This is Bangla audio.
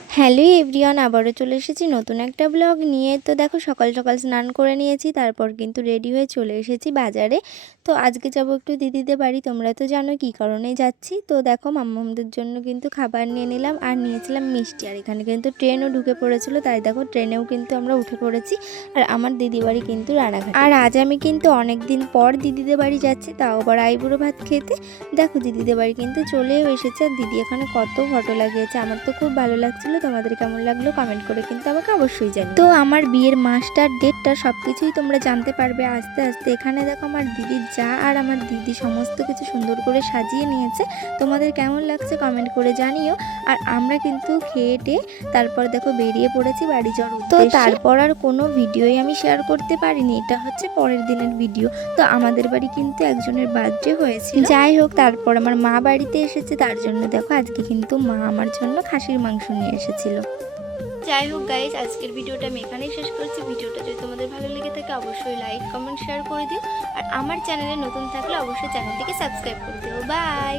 হ্যালো এভরিওয়ান, আবারও চলে এসেছি নতুন একটা ব্লগ নিয়ে। তো দেখো সকাল সকাল স্নান করে নিয়েছি, তারপর কিন্তু রেডি হয়ে চলে এসেছি বাজারে। তো আজকে যাবো একটু দিদিদের বাড়ি, তোমরা তো জানো কী কারণে যাচ্ছি। তো দেখো মাম্মামদের জন্য কিন্তু খাবার নিয়ে নিলাম, আর নিয়েছিলাম মিষ্টি। আর এখানে কিন্তু ট্রেনও ঢুকে পড়েছিল, তাই দেখো ট্রেনেও কিন্তু আমরা উঠে পড়েছি। আর আমার দিদি বাড়ি কিন্তু রানাঘাট। আর আজ আমি কিন্তু অনেক দিন পর দিদিদের বাড়ি যাচ্ছি, তাও আবার আইবুড়ো ভাত খেতে। দেখো দিদিদের বাড়ি কিন্তু চলেও এসেছে, আর দিদি এখানে কত ফটো লাগিয়েছে। আমার তো খুব ভালো লাগছিল, তোমাদের কেমন লাগলো কমেন্ট করে কিন্তু আমাকে অবশ্যই জানি। তো আমার বিয়ের মাসটার ডেটটা সব কিছুই তোমরা জানতে পারবে আস্তে আস্তে। এখানে দেখো আমার দিদির যা আর আমার দিদি সমস্ত কিছু সুন্দর করে সাজিয়ে নিয়েছে। তোমাদের কেমন লাগছে কমেন্ট করে জানিও। আর আমরা কিন্তু খেয়ে টেয়ে তারপর দেখো বেরিয়ে পড়েছি বাড়ি যাওয়ার উদ্দেশ্যে। তো তারপর আর কোনো ভিডিওই আমি শেয়ার করতে পারিনি, এটা হচ্ছে পরের দিনের ভিডিও। তো আমাদের বাড়ি কিন্তু একজনের বার্থডে হয়েছিল, যাই হোক। তারপর আমার মা বাড়িতে এসেছে, তার জন্য দেখো আজকে কিন্তু মা আমার জন্য খাসির মাংস নিয়ে এসেছিল। যাই হোক গাইজ, আজকের ভিডিওটা আমি এখানেই শেষ করছি। ভিডিওটা যদি তোমাদের ভালো লেগে থাকে অবশ্যই লাইক কমেন্ট শেয়ার করে দিও। আর আমার চ্যানেলে নতুন থাকলে অবশ্যই চ্যানেলটিকে সাবস্ক্রাইব করে দিও। বাই।